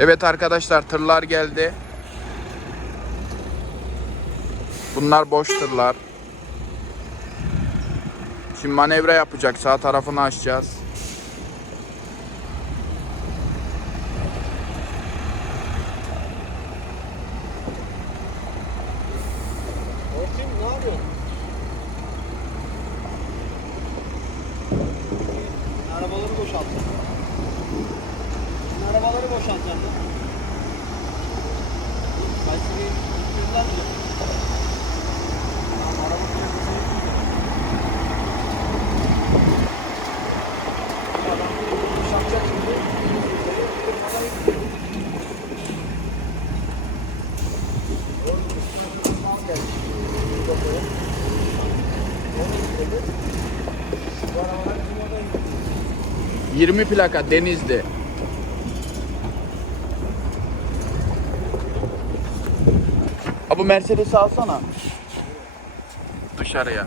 Evet arkadaşlar tırlar geldi. Bunlar boş tırlar. Şimdi manevra yapacak. Sağ tarafını açacağız. Orçun ne yapıyorsun? Arabaları boşaltacağım. Şimdi arabaları boşaltacağım lan. Kayseri yüzden mi? Tamam, araba plakası yok. Boşaltacak şimdi. Bu arabalar bizim orada 20 plaka Denizli. Ha bu Mercedes'i alsana. Dışarıya.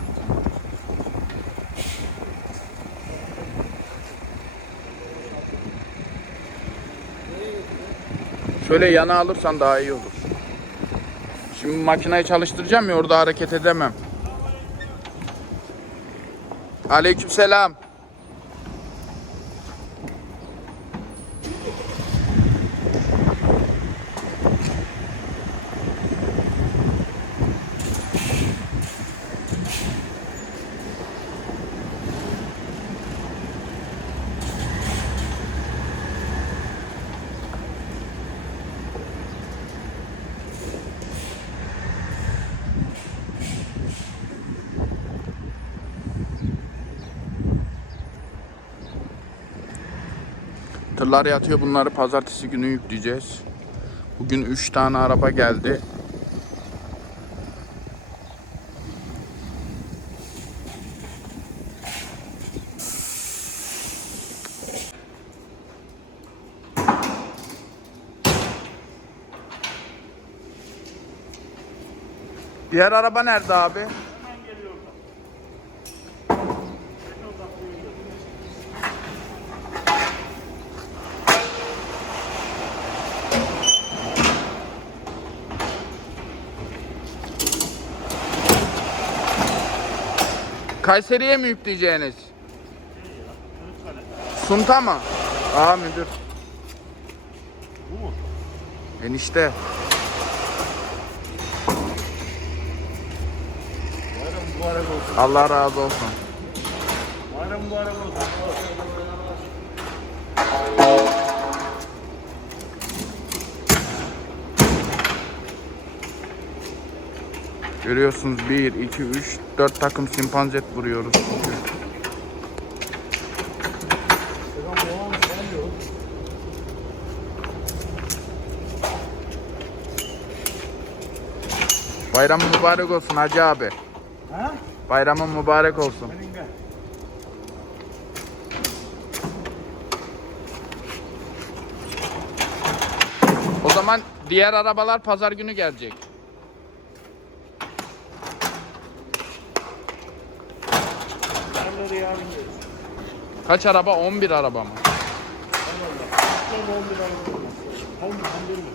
Şöyle yana alırsan daha iyi olur. Şimdi makineyi çalıştıracağım ya orada hareket edemem. Aleykümselam. Tırlar yatıyor bunları pazartesi günü yükleyeceğiz. Bugün 3 tane araba geldi. Diğer araba nerede abi? Kayseri'ye mi yükleyeceğiniz? Sunta mı? Aa müdür. Bu mu? Enişte. Bayram mübarek olsun. Allah razı olsun. Bayram mübarek olsun. Görüyorsunuz 1, 2, 3, 4 takım simpanzet vuruyoruz. Bayramın mübarek olsun Hacı abi. Ha? Bayramın mübarek olsun. O zaman diğer arabalar pazar günü gelecek. Kaç araba? 11 araba mı? Son 11 araba olmaz. 11 11 mi?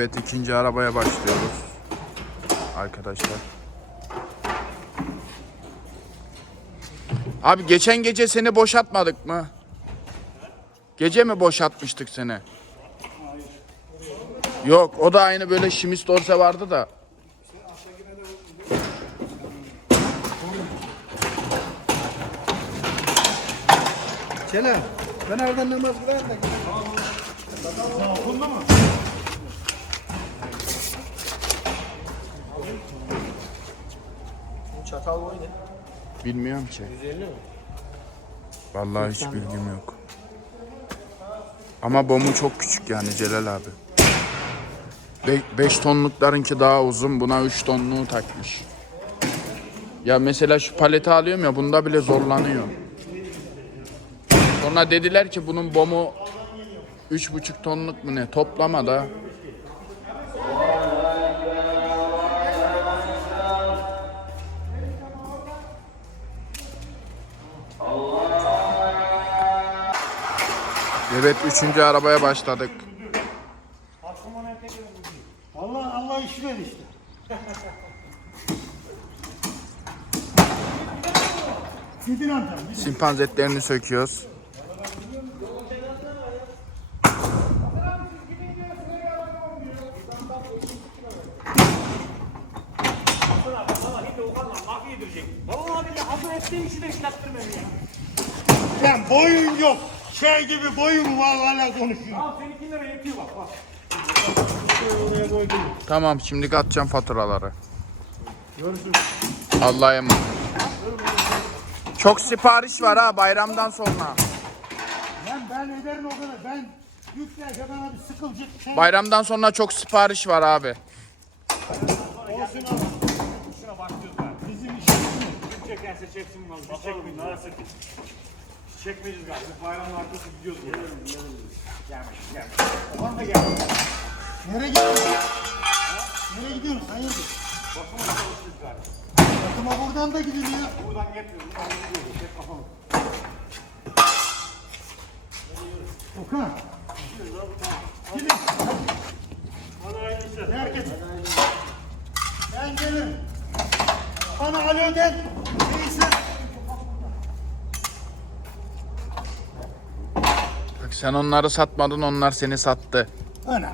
Evet ikinci arabaya başlıyoruz. Arkadaşlar. Abi geçen gece seni boşaltmadık mı? Gece mi boşaltmıştık seni? Yok o da aynı böyle Şimis Dorse vardı da. Çelen. Ben oradan namaz kılarım da. Okundu mu? Çatal boyu ne? Bilmiyorum ki. 150 mi? Vallahi hiç bilgim yok. Ama bomu çok küçük yani Celal abi. 5 tonluklarınki daha uzun. Buna 3 tonluğu takmış. Ya mesela şu paleti alıyorum ya bunda bile zorlanıyor. Sonra dediler ki bunun bomu 3,5 tonluk mu ne toplamada. Evet üçüncü arabaya başladık. Allah Allah işi ver işte. Gidin. Simpanzetlerini söküyoruz. Lan boyun yok. Şey gibi boyun var hala konuşuyor. Oraya koydum. Tamam şimdi atacağım faturaları. Allah'a emanet. Çok sipariş var ha bayramdan sonra. Lan ben ederim o kadar. Ben yüklerse bana bir sıkılacak şey Bayramdan sonra çok sipariş var abi. olsun ama. Şuna başlıyoruz abi. Bizim işimiz mi? Kim çekerse çeksin bakalım. Biz çekmeyiz. Nasıl? Biz çekmeyeceğiz galiba. Biz bayramın arkası gidiyoruz. Gelelim, Gelmiş, gelmiş. Var da gelmiş. Nereye gidiyorsun? Nereye gidiyorsun? Hayırdır? Bakıma çalışıyoruz galiba. Bakıma buradan da gidiliyor. Buradan getiriyoruz. Buradan gidiyoruz. Tek kafamı. Okan. Gidin. Bana aynı işler. Herkes. Ben gelirim. Bana alo den. Neyse. Bak sen onları satmadın onlar seni sattı. Ana.